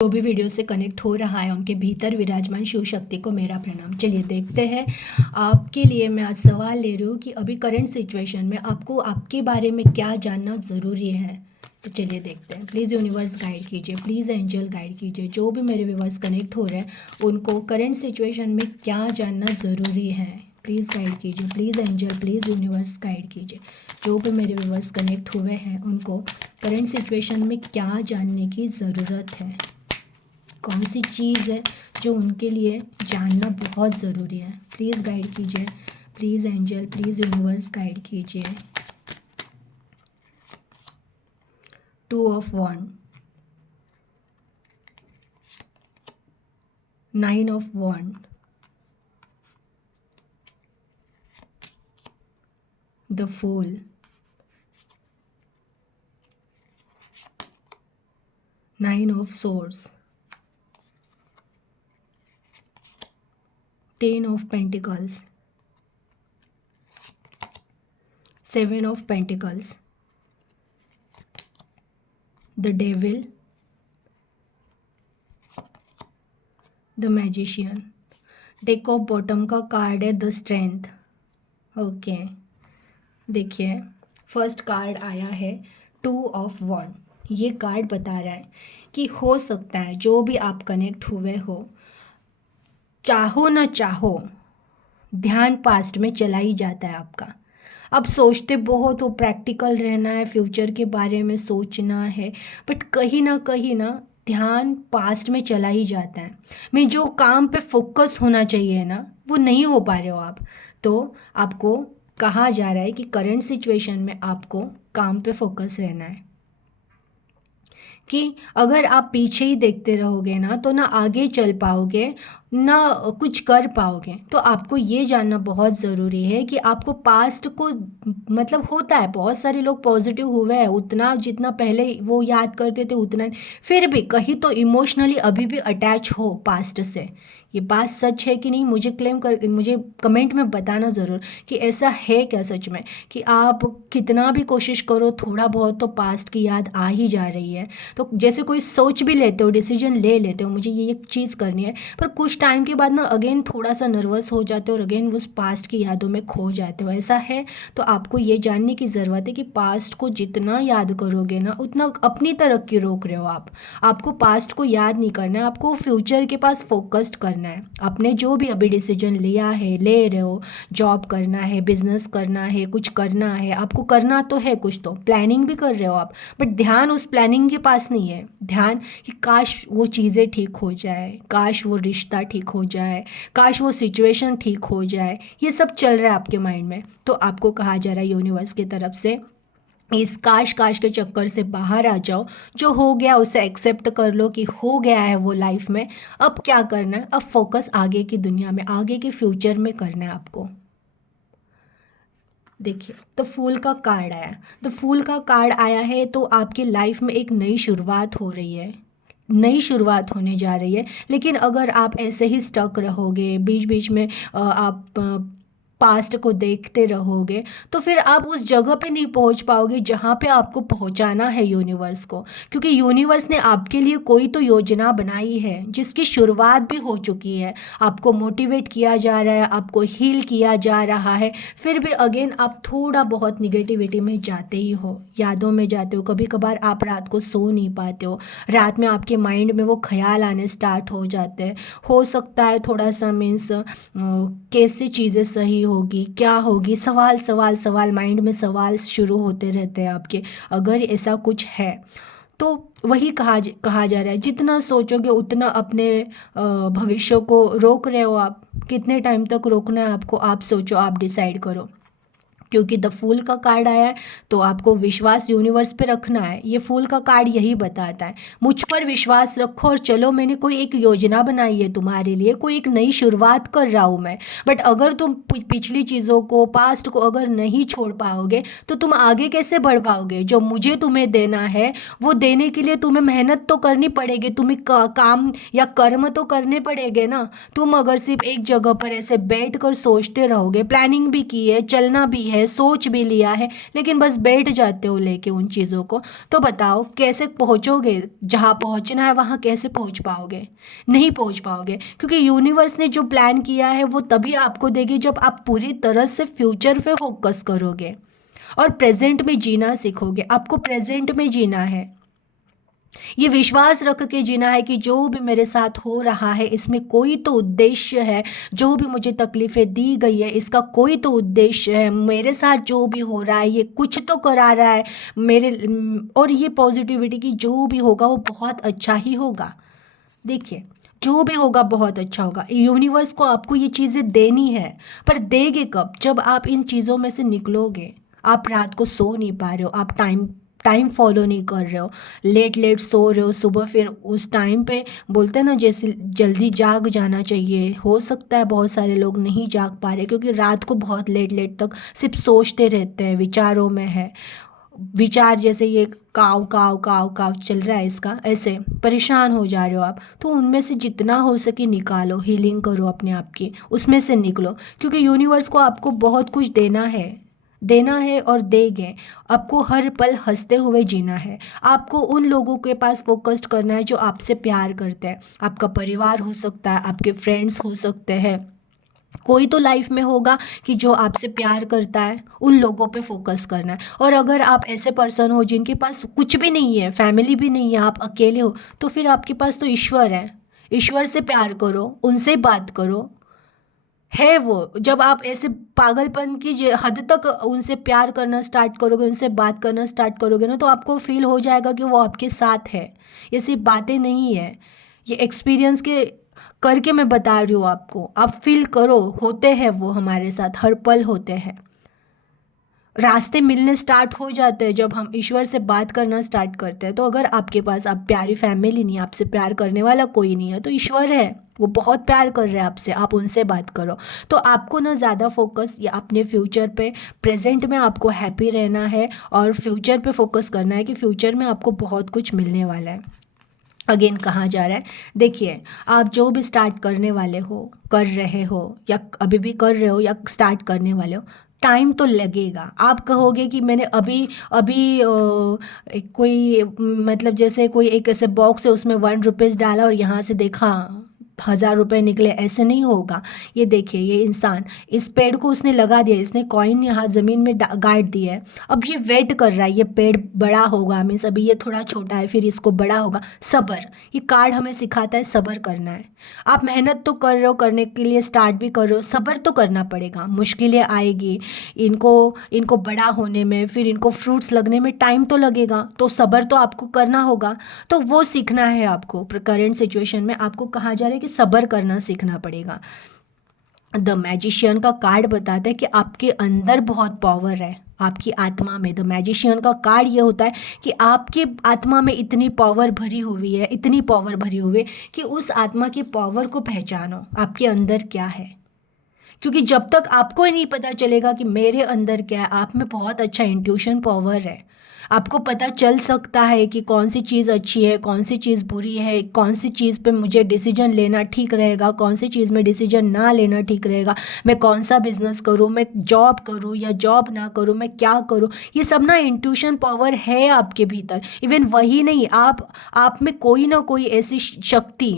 जो भी वीडियो से कनेक्ट हो रहा है उनके भीतर विराजमान शिव शक्ति को मेरा प्रणाम। चलिए देखते हैं, आपके लिए मैं आज सवाल ले रही हूँ कि अभी करंट सिचुएशन में आपको आपके बारे में क्या जानना ज़रूरी है। तो चलिए देखते हैं। प्लीज़ यूनिवर्स गाइड कीजिए, प्लीज़ एंजल गाइड कीजिए। जो भी मेरे व्यूवर्स कनेक्ट हो रहे हैं उनको करंट सिचुएशन में क्या जानना ज़रूरी है, प्लीज़ गाइड कीजिए। Please angel, please universe guide कीजिए। जो भी मेरे व्यूवर्स कनेक्ट हुए हैं उनको करंट सिचुएशन में क्या जानने की ज़रूरत है, कौन सी चीज़ है जो उनके लिए जानना बहुत ज़रूरी है। प्लीज़ गाइड कीजिए, please angel, please universe guide कीजिए। 2 of wand, 9 of wand, the fool, 9 of swords, 10 of Pentacles, 7 of Pentacles, the Devil, the Magician। Deck of bottom का कार्ड है द स्ट्रेंथ। ओके, देखिए फर्स्ट कार्ड आया है 2 of वॉन्ड। ये card बता रहा है कि हो सकता है जो भी आप कनेक्ट हुए हो, चाहो ना चाहो ध्यान पास्ट में चला ही जाता है आपका। अब सोचते बहुत हो, प्रैक्टिकल रहना है, फ्यूचर के बारे में सोचना है, बट कहीं ना ध्यान पास्ट में चला ही जाता है। मैं जो काम पे फोकस होना चाहिए ना वो नहीं हो पा रहे हो आप। तो आपको कहा जा रहा है कि करंट सिचुएशन में आपको काम पे फोकस रहना है, कि अगर आप पीछे ही देखते रहोगे ना तो ना आगे चल पाओगे ना कुछ कर पाओगे। तो आपको ये जानना बहुत ज़रूरी है कि आपको पास्ट को, मतलब होता है बहुत सारे लोग पॉजिटिव हुए हैं, उतना जितना पहले वो याद करते थे उतना, फिर भी कहीं तो इमोशनली अभी भी अटैच हो पास्ट से। ये बात सच है कि नहीं, मुझे कमेंट में बताना ज़रूर कि ऐसा है क्या सच में, कि आप कितना भी कोशिश करो थोड़ा बहुत तो पास्ट की याद आ ही जा रही है। तो जैसे कोई सोच भी लेते हो, डिसीजन ले लेते हो मुझे ये चीज़ करनी है, पर कुछ टाइम के बाद ना अगेन थोड़ा सा नर्वस हो जाते हो और अगेन उस पास्ट की यादों में खो जाते हो। ऐसा है तो आपको ये जानने की ज़रूरत है कि पास्ट को जितना याद करोगे ना उतना अपनी तरक्की रोक रहे हो आप। आपको पास्ट को याद नहीं करना है, आपको फ्यूचर के पास फोकस्ड करना है। आपने जो भी अभी डिसीजन लिया है, ले रहे हो, जॉब करना है, बिजनेस करना है, कुछ करना है, आपको करना तो है, कुछ तो प्लानिंग भी कर रहे हो आप, बट ध्यान उस प्लानिंग के पास नहीं है। ध्यान कि काश वो चीज़ें ठीक हो जाए, काश वो रिश्ता ठीक हो जाए, काश वो सिचुएशन ठीक हो जाए, ये सब चल रहा है आपके माइंड में। तो आपको कहा जा रहा है यूनिवर्स की तरफ से, इस काश काश के चक्कर से बाहर आ जाओ। जो हो गया उसे एक्सेप्ट कर लो कि हो गया है वो लाइफ में। अब क्या करना है, अब फोकस आगे की दुनिया में, आगे के फ्यूचर में करना है आपको। देखिए द फूल का कार्ड आया, द फूल का कार्ड आया है तो आपकी लाइफ में एक नई शुरुआत हो रही है, नई शुरुआत होने जा रही है। लेकिन अगर आप ऐसे ही स्टक रहोगे, बीच बीच में आप पास्ट को देखते रहोगे, तो फिर आप उस जगह पे नहीं पहुंच पाओगे जहां पे आपको पहुंचाना है यूनिवर्स को। क्योंकि यूनिवर्स ने आपके लिए कोई तो योजना बनाई है जिसकी शुरुआत भी हो चुकी है। आपको मोटिवेट किया जा रहा है, आपको हील किया जा रहा है, फिर भी अगेन आप थोड़ा बहुत निगेटिविटी में जाते ही हो, यादों में जाते हो। कभी कभार आप रात को सो नहीं पाते हो, रात में आपके माइंड में वो ख्याल आने स्टार्ट हो जाते हैं। हो सकता है थोड़ा सा मीन्स कैसे चीज़ें सही होगी, क्या होगी, सवाल सवाल सवाल, माइंड में सवाल शुरू होते रहते हैं आपके। अगर ऐसा कुछ है तो वही कहा जा रहा है, जितना सोचोगे उतना अपने भविष्य को रोक रहे हो आप। कितने टाइम तक रोकना है आपको, आप सोचो, आप डिसाइड करो। क्योंकि द फूल का कार्ड आया है तो आपको विश्वास यूनिवर्स पे रखना है। ये फूल का कार्ड यही बताता है, मुझ पर विश्वास रखो और चलो, मैंने कोई एक योजना बनाई है तुम्हारे लिए, कोई एक नई शुरुआत कर रहा हूँ मैं। बट अगर तुम पिछली चीज़ों को, पास्ट को अगर नहीं छोड़ पाओगे तो तुम आगे कैसे बढ़ पाओगे। जो मुझे तुम्हें देना है वो देने के लिए तुम्हें मेहनत तो करनी पड़ेगी, तुम्हें काम या कर्म तो करने पड़ेंगे ना। तुम अगर सिर्फ एक जगह पर ऐसे बैठ कर सोचते रहोगे, प्लानिंग भी की है, चलना भी है, है, सोच भी लिया है, लेकिन बस बैठ जाते हो लेके उन चीज़ों को। तो बताओ कैसे पहुँचोगे? जहाँ पहुँचना है वहाँ कैसे पहुँच पाओगे? नहीं पहुँच पाओगे, क्योंकि यूनिवर्स ने जो प्लान किया है वो तभी आपको देगी जब आप पूरी तरह से फ्यूचर पे फोकस करोगे और प्रेजेंट में जीना सीखोगे। आपको प्रेजेंट में जीना है, ये विश्वास रख के जीना है कि जो भी मेरे साथ हो रहा है इसमें कोई तो उद्देश्य है। जो भी मुझे तकलीफ़ें दी गई है इसका कोई तो उद्देश्य है। मेरे साथ जो भी हो रहा है ये कुछ तो करा रहा है मेरे, और ये पॉजिटिविटी की जो भी होगा वो बहुत अच्छा ही होगा। देखिए, जो भी होगा बहुत अच्छा होगा। यूनिवर्स को आपको ये चीज़ें देनी है, पर देंगे कब? जब आप इन चीज़ों में से निकलोगे। आप रात को सो नहीं पा रहे हो, आप टाइम टाइम फॉलो नहीं कर रहे हो, लेट लेट सो रहे हो, सुबह फिर उस टाइम पे बोलते हैं ना जैसे जल्दी जाग जाना चाहिए। हो सकता है बहुत सारे लोग नहीं जाग पा रहे क्योंकि रात को बहुत लेट लेट तक सिर्फ सोचते रहते हैं, विचारों में है। विचार जैसे ये काव काव काव काव चल रहा है इसका, ऐसे परेशान हो जा रहे हो आप। तो उनमें से जितना हो सके निकालो, हीलिंग करो अपने आप की, उसमें से निकलो, क्योंकि यूनिवर्स को आपको बहुत कुछ देना है, देना है और देंगे। आपको हर पल हंसते हुए जीना है। आपको उन लोगों के पास फोकस्ड करना है जो आपसे प्यार करते हैं। आपका परिवार हो सकता है, आपके फ्रेंड्स हो सकते हैं, कोई तो लाइफ में होगा कि जो आपसे प्यार करता है, उन लोगों पे फोकस करना है। और अगर आप ऐसे पर्सन हो जिनके पास कुछ भी नहीं है, फैमिली भी नहीं है, आप अकेले हो, तो फिर आपके पास तो ईश्वर है। ईश्वर से प्यार करो, उनसे बात करो। है वो, जब आप ऐसे पागलपन की हद तक उनसे प्यार करना स्टार्ट करोगे, उनसे बात करना स्टार्ट करोगे ना, तो आपको फील हो जाएगा कि वो आपके साथ है। ये सिर्फ बातें नहीं है, ये एक्सपीरियंस के करके मैं बता रही हूँ आपको। आप फील करो, होते हैं वो हमारे साथ, हर पल होते हैं। रास्ते मिलने स्टार्ट हो जाते हैं जब हम ईश्वर से बात करना स्टार्ट करते हैं। तो अगर आपके पास आप प्यारी फैमिली नहीं, आपसे प्यार करने वाला कोई नहीं है, तो ईश्वर है, वो बहुत प्यार कर रहे हैं आपसे, आप उनसे बात करो। तो आपको ना ज़्यादा फोकस या अपने फ्यूचर पे, प्रेजेंट में आपको हैप्पी रहना है और फ्यूचर पे फोकस करना है कि फ्यूचर में आपको बहुत कुछ मिलने वाला है। अगेन कहा जा रहा है, देखिए, आप जो भी स्टार्ट करने वाले हो, कर रहे हो, या अभी भी कर रहे हो, या स्टार्ट करने वाले हो, टाइम तो लगेगा। आप कहोगे कि मैंने अभी अभी कोई मतलब जैसे कोई एक ऐसे बॉक्स है उसमें 1 रुपीज़ डाला और यहाँ से देखा 1000 रुपये निकले, ऐसे नहीं होगा। ये देखिए, ये इंसान, इस पेड़ को उसने लगा दिया, इसने कॉइन यहाँ ज़मीन में गाड़ दिया है। अब ये वेट कर रहा है, ये पेड़ बड़ा होगा, मीन्स अभी ये थोड़ा छोटा है, फिर इसको बड़ा होगा। सब्र, ये कार्ड हमें सिखाता है सब्र करना है। आप मेहनत तो कर रहे हो, करने के लिए स्टार्ट भी कर रहे हो, सब्र तो करना पड़ेगा। मुश्किलें आएगी, इनको इनको बड़ा होने में, फिर इनको फ्रूट्स लगने में टाइम तो लगेगा, तो सब्र तो आपको करना होगा। तो वो सीखना है आपको। करंट सिचुएशन में आपको कहा जा रहा है कि सब्र करना सीखना पड़ेगा। द मैजिशियन का कार्ड बताता है कि आपके अंदर बहुत पावर है, आपकी आत्मा में। द मैजिशियन का कार्ड ये होता है कि आपकी आत्मा में इतनी पावर भरी हुई है, इतनी पावर भरी हुई है कि उस आत्मा की पावर को पहचानो, आपके अंदर क्या है। क्योंकि जब तक आपको ही नहीं पता चलेगा कि मेरे अंदर क्या है, आप में बहुत अच्छा इंट्यूशन पावर है। आपको पता चल सकता है कि कौन सी चीज़ अच्छी है, कौन सी चीज़ बुरी है, कौन सी चीज़ पे मुझे डिसीजन लेना ठीक रहेगा, कौन सी चीज़ में डिसीजन ना लेना ठीक रहेगा, मैं कौन सा बिजनेस करूँ, मैं जॉब करूँ या जॉब ना करूँ, मैं क्या करूँ। ये सब ना इंट्यूशन पावर है आपके भीतर। इवन वही नहीं, आप में कोई ना कोई ऐसी शक्ति,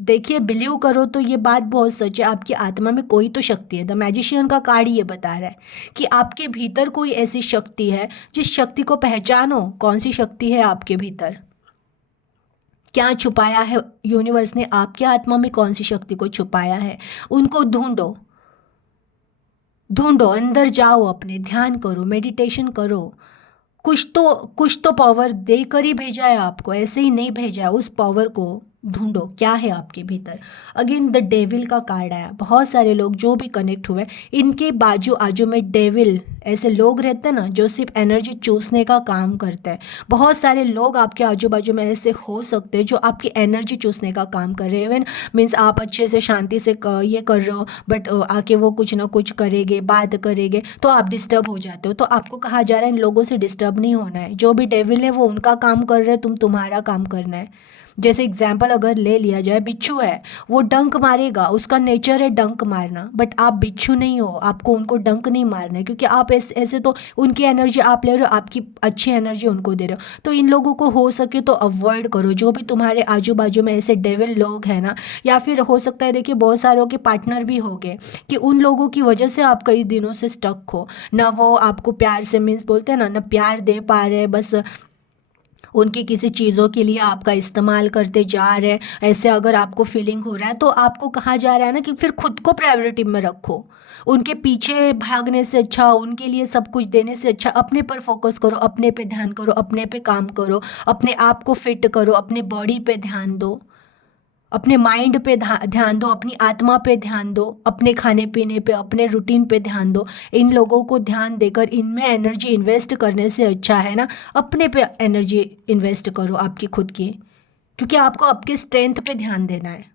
देखिए, बिलीव करो तो ये बात बहुत सच है, आपकी आत्मा में कोई तो शक्ति है। द मैजिशियन का कार्ड ये बता रहा है कि आपके भीतर कोई ऐसी शक्ति है, जिस शक्ति को पहचानो। कौन सी शक्ति है आपके भीतर, क्या छुपाया है यूनिवर्स ने आपके आत्मा में, कौन सी शक्ति को छुपाया है, उनको ढूंढो। ढूंढो, अंदर जाओ, अपने ध्यान करो, मेडिटेशन करो। कुछ तो पावर देकर ही भेजा है आपको, ऐसे ही नहीं भेजा है। उस पावर को ढूंढो, क्या है आपके भीतर। अगेन द डेविल का कार्ड आया। बहुत सारे लोग जो भी कनेक्ट हुए, इनके बाजू आजू में डेविल ऐसे लोग रहते हैं ना, जो सिर्फ एनर्जी चूसने का काम करते हैं। बहुत सारे लोग आपके आजू बाजू में ऐसे हो सकते हैं जो आपकी एनर्जी चूसने का काम कर रहे हैं। इवन मीन्स आप अच्छे से शांति से ये कर रहे हो, बट आके वो कुछ ना कुछ करेंगे, बात करेंगे, तो आप डिस्टर्ब हो जाते हो। तो आपको कहा जा रहा है इन लोगों से डिस्टर्ब नहीं होना है। जो भी डेविल है वो उनका काम कर रहे हैं, तुम तुम्हारा काम करना है। जैसे एग्जाम्पल अगर ले लिया जाए, बिच्छू है, वो डंक मारेगा, उसका नेचर है डंक मारना, बट आप बिच्छू नहीं हो, आपको उनको डंक नहीं मारना है, क्योंकि आप ऐसे तो उनकी एनर्जी आप ले रहे हो, आपकी अच्छी एनर्जी उनको दे रहे हो। तो इन लोगों को हो सके तो अवॉइड करो, जो भी तुम्हारे आजू बाजू में ऐसे डेविल लोग हैं ना, या फिर हो सकता है देखिए बहुत सारों के पार्टनर भी हो गए कि उन लोगों की वजह से आप कई दिनों से स्टक हो ना, वो आपको प्यार से मीन्स बोलते हैं ना, ना प्यार दे पा रहे, बस उनकी किसी चीज़ों के लिए आपका इस्तेमाल करते जा रहे हैं। ऐसे अगर आपको फीलिंग हो रहा है तो आपको कहा जा रहा है ना कि फिर खुद को प्रायोरिटी में रखो। उनके पीछे भागने से अच्छा, उनके लिए सब कुछ देने से अच्छा अपने पर फोकस करो, अपने पे ध्यान करो, अपने पे काम करो, अपने आप को फिट करो, अपने बॉडी पे ध्यान दो, अपने माइंड पे ध्यान दो, अपनी आत्मा पे ध्यान दो, अपने खाने पीने पे, अपने रूटीन पे ध्यान दो। इन लोगों को ध्यान देकर इनमें एनर्जी इन्वेस्ट करने से अच्छा है ना अपने पे एनर्जी इन्वेस्ट करो, आपकी खुद की, क्योंकि आपको आपके स्ट्रेंथ पे ध्यान देना है।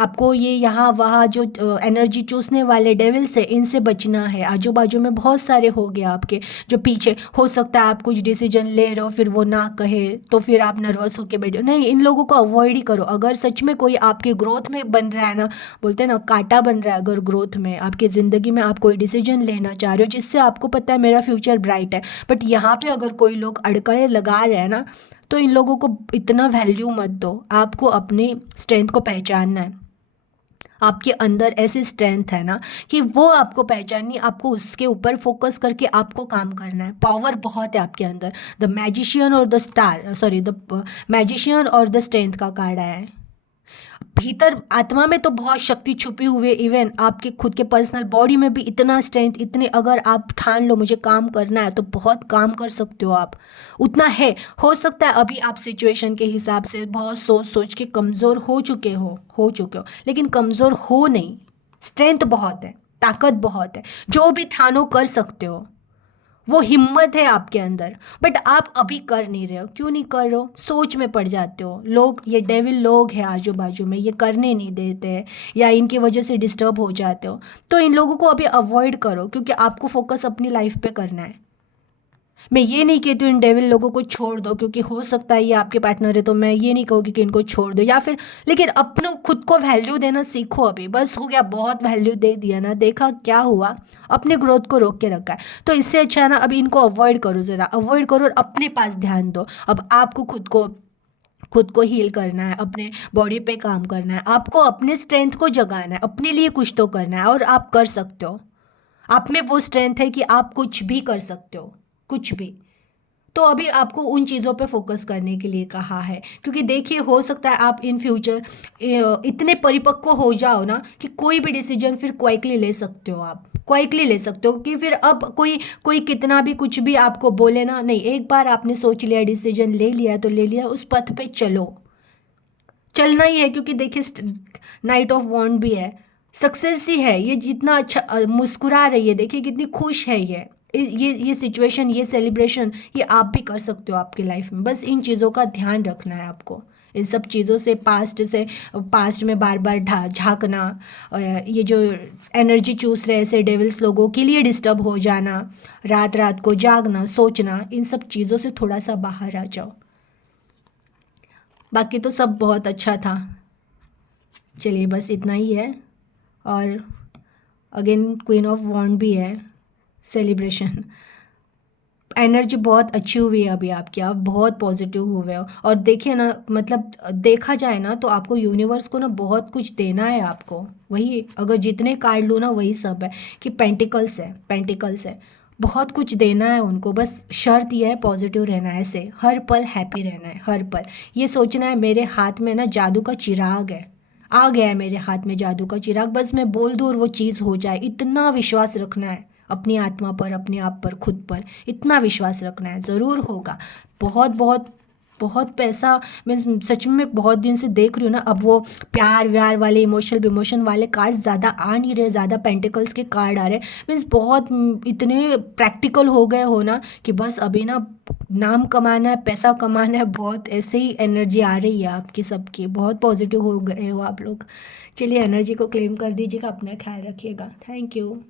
आपको ये यहाँ वहाँ जो एनर्जी चूसने वाले डेविल्स है, इनसे बचना है। आजू बाजू में बहुत सारे हो गए आपके जो पीछे, हो सकता है आप कुछ डिसीजन ले रहे हो फिर वो ना कहे तो फिर आप नर्वस होके बैठे हो, नहीं, इन लोगों को अवॉइड ही करो। अगर सच में कोई आपके ग्रोथ में बन रहा है ना, बोलते हैं ना कांटा बन रहा है, अगर ग्रोथ में आपकी ज़िंदगी में आप कोई डिसीजन लेना चाह रहे हो जिससे आपको पता है मेरा फ्यूचर ब्राइट है, बट यहाँ पे अगर कोई लोग अड़कड़े लगा रहे हैं ना, तो इन लोगों को इतना वैल्यू मत दो। आपको अपनी स्ट्रेंथ को पहचानना है, आपके अंदर ऐसी स्ट्रेंथ है ना कि वो आपको पहचाननी, आपको उसके ऊपर फोकस करके आपको काम करना है। पावर बहुत है आपके अंदर। द मैजिशियन और the star, sorry, the magician और द स्ट्रेंथ का कार्ड आया है। भीतर आत्मा में तो बहुत शक्ति छुपी हुई है, इवन आपके खुद के पर्सनल बॉडी में भी इतना स्ट्रेंथ, इतने, अगर आप ठान लो मुझे काम करना है तो बहुत काम कर सकते हो आप, उतना है। हो सकता है अभी आप सिचुएशन के हिसाब से बहुत सोच सोच के कमज़ोर हो चुके हो, लेकिन कमज़ोर हो नहीं, स्ट्रेंथ बहुत है, ताकत बहुत है, जो भी ठानो कर सकते हो, वो हिम्मत है आपके अंदर। बट आप अभी कर नहीं रहे हो, क्यों नहीं कर रहे हो? सोच में पड़ जाते हो। लोग, ये डेविल लोग हैं आजू बाजू में, ये करने नहीं देते हैं या इनकी वजह से डिस्टर्ब हो जाते हो, तो इन लोगों को अभी अवॉइड करो, क्योंकि आपको फोकस अपनी लाइफ पे करना है। मैं ये नहीं कहती हूँ इन डेविल लोगों को छोड़ दो, क्योंकि हो सकता है ये आपके पार्टनर है, तो मैं ये नहीं कहूँगी कि इनको छोड़ दो या फिर, लेकिन अपने खुद को वैल्यू देना सीखो। अभी बस हो गया, बहुत वैल्यू दे दिया ना, देखा क्या हुआ, अपने ग्रोथ को रोक के रखा है। तो इससे अच्छा है ना अभी इनको अवॉइड करो, ज़रा अवॉइड करो और अपने पास ध्यान दो। अब आपको खुद को हील करना है, अपने बॉडी पे काम करना है, आपको अपने स्ट्रेंथ को जगाना है, अपने लिए कुछ तो करना है, और आप कर सकते हो। आप में वो स्ट्रेंथ है कि आप कुछ भी कर सकते हो, कुछ भी। तो अभी आपको उन चीज़ों पे फोकस करने के लिए कहा है, क्योंकि देखिए हो सकता है आप इन फ्यूचर इतने परिपक्व हो जाओ ना कि कोई भी डिसीजन फिर क्वाइकली ले सकते हो, आप क्वाइकली ले सकते हो कि फिर अब कोई कोई कितना भी कुछ भी आपको बोले ना, नहीं, एक बार आपने सोच लिया, डिसीजन ले लिया तो ले लिया, उस पथ पे चलो, चलना ही है। क्योंकि देखिए नाइट ऑफ वॉन्ड भी है, सक्सेस ही है ये, जितना अच्छा मुस्कुरा रही है, देखिए कितनी खुश है ये सिचुएशन, ये सेलिब्रेशन, ये आप भी कर सकते हो आपकी लाइफ में। बस इन चीज़ों का ध्यान रखना है आपको, इन सब चीज़ों से, पास्ट में बार बार झांकना, ये जो एनर्जी चूस रहे ऐसे डेविल्स लोगों के लिए डिस्टर्ब हो जाना, रात रात को जागना, सोचना, इन सब चीज़ों से थोड़ा सा बाहर आ जाओ। बाकी तो सब बहुत अच्छा था। चलिए बस इतना ही है। और अगेन क्वीन ऑफ वॉन्ड भी है, सेलिब्रेशन, एनर्जी बहुत अच्छी हुई है अभी आपकी, आप बहुत पॉजिटिव हुए हो। और देखिए ना, मतलब देखा जाए ना तो आपको यूनिवर्स को ना बहुत कुछ देना है आपको। वही अगर जितने कार्ड लो ना वही सब है कि पेंटिकल्स है, बहुत कुछ देना है उनको। बस शर्त यह है पॉजिटिव रहना है, ऐसे हर पल हैप्पी रहना है, हर पल ये सोचना है मेरे हाथ में ना जादू का चिराग है, आ गया है मेरे हाथ में जादू का चिराग, बस मैं बोल दूँ और वो चीज़ हो जाए। इतना विश्वास रखना है अपनी आत्मा पर, अपने आप पर, खुद पर, इतना विश्वास रखना है, ज़रूर होगा। बहुत बहुत बहुत पैसा, मैं सच में बहुत दिन से देख रही हूँ ना, अब वो प्यार व्यार वाले, इमोशन वाले कार्ड ज़्यादा आ नहीं रहे, ज़्यादा पेंटिकल्स के कार्ड आ रहे। मीन्स बहुत इतने प्रैक्टिकल हो गए हो ना कि बस अभी ना नाम कमाना है, पैसा कमाना है, बहुत ऐसे ही एनर्जी आ रही है आपकी सबकी, बहुत पॉजिटिव हो गए हो आप लोग। चलिए एनर्जी को क्लेम कर दीजिएगा, अपना ख्याल रखिएगा। Thank you.